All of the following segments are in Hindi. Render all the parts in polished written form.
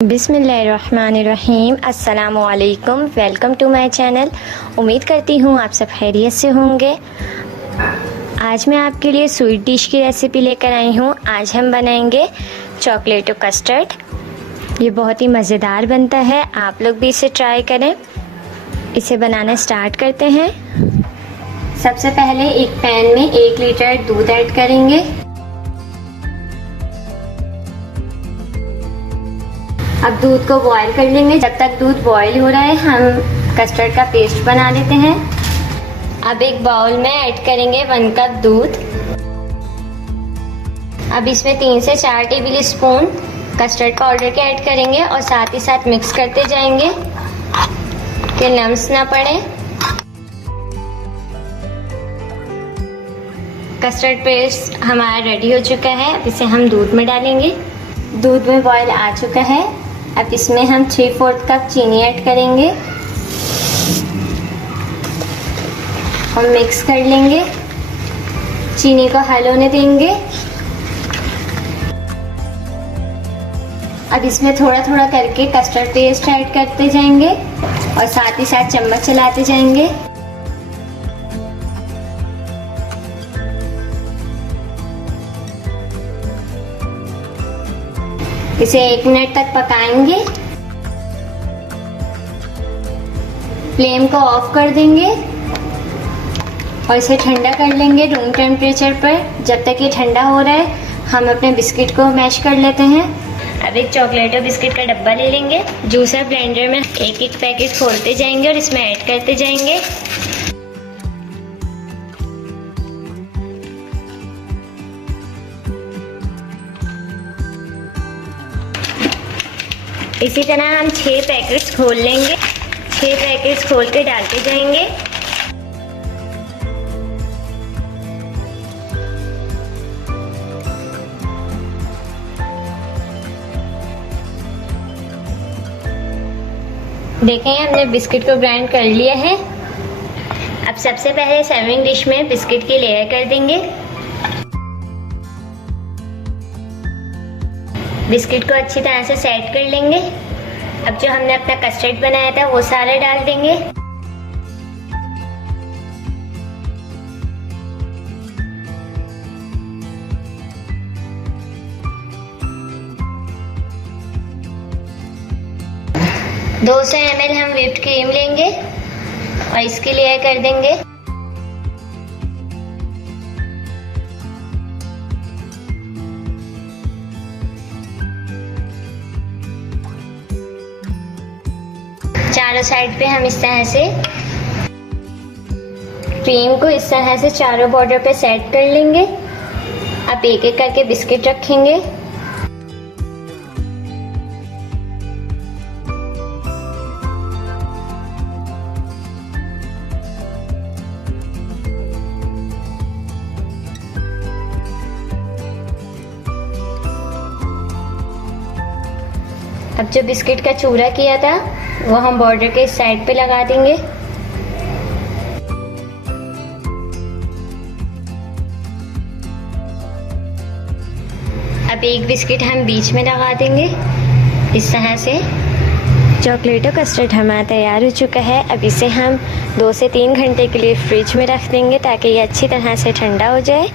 बिस्मिल्लाहिर्रहमानिर्रहीम। अस्सलामुअलैकुम। Welcome to my channel. उम्मीद करती हूँ आप सब खैरियत से होंगे। आज मैं आपके लिए स्वीट डिश की रेसिपी लेकर आई हूँ। आज हम बनाएंगे चॉकलेट कस्टर्ड। ये बहुत ही मज़ेदार बनता है, आप लोग भी इसे ट्राई करें। इसे बनाना स्टार्ट करते हैं। सबसे पहले एक पैन में 1 लीटर दूध ऐड करेंगे। अब दूध को बॉईल कर लेंगे। जब तक दूध बॉईल हो रहा है हम कस्टर्ड का पेस्ट बना लेते हैं। अब एक बाउल में ऐड करेंगे 1 कप दूध। अब इसमें 3 से 4 टेबल स्पून कस्टर्ड पाउडर के ऐड करेंगे और साथ ही साथ मिक्स करते जाएंगे कि लम्स ना पड़े। कस्टर्ड पेस्ट हमारा रेडी हो चुका है। अब इसे हम दूध में डालेंगे। दूध में बॉईल आ चुका है। अब इसमें हम 3/4 कप चीनी ऐड करेंगे और मिक्स कर लेंगे। चीनी को हल होने देंगे। अब इसमें थोड़ा थोड़ा करके कस्टर्ड पेस्ट ऐड करते जाएंगे और साथ ही साथ चम्मच चलाते जाएंगे। इसे 1 मिनट तक पकाएंगे। फ्लेम को ऑफ कर देंगे और इसे ठंडा कर लेंगे रूम टेम्परेचर पर। जब तक ये ठंडा हो रहा है हम अपने बिस्किट को मैश कर लेते हैं। अब एक चॉकलेट और बिस्किट का डब्बा ले लेंगे। जूसर ब्लेंडर में एक एक पैकेट खोलते जाएंगे और इसमें ऐड करते जाएंगे। इसी तरह हम 6 पैकेट्स खोल लेंगे। 6 पैकेट्स खोल के डालते जाएंगे। देखें हमने बिस्किट को ग्राइंड कर लिया है। अब सबसे पहले सर्विंग डिश में बिस्किट की लेयर कर देंगे। बिस्किट को अच्छी तरह से सेट कर लेंगे। अब जो हमने अपना कस्टर्ड बनाया था वो सारा डाल देंगे। दो 200 ml हम व्हिप्ड क्रीम लेंगे और इसकी लेयर कर देंगे। चारों साइड पे हम इस तरह से क्रीम को इस तरह से चारों बॉर्डर पे सेट कर लेंगे। अब एक एक करके बिस्किट रखेंगे। अब जो बिस्किट का चूरा किया था वो हम बॉर्डर के साइड पे लगा देंगे। अब एक बिस्किट हम बीच में लगा देंगे इस तरह से। चॉकलेट और कस्टर्ड हमारा तैयार हो चुका है। अब इसे हम 2 से 3 घंटे के लिए फ्रिज में रख देंगे ताकि ये अच्छी तरह से ठंडा हो जाए।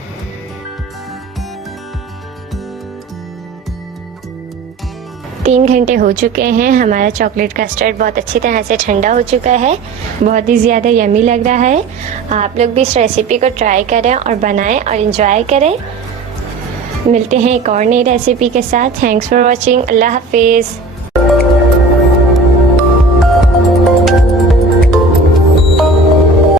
तीन घंटे हो चुके हैं। हमारा चॉकलेट कस्टर्ड बहुत अच्छी तरह से ठंडा हो चुका है। बहुत ही ज़्यादा यमी लग रहा है। आप लोग भी इस रेसिपी को ट्राई करें और बनाएं और इन्जॉय करें। मिलते हैं एक और नई रेसिपी के साथ। Thanks for watching. अल्लाह हाफिज़।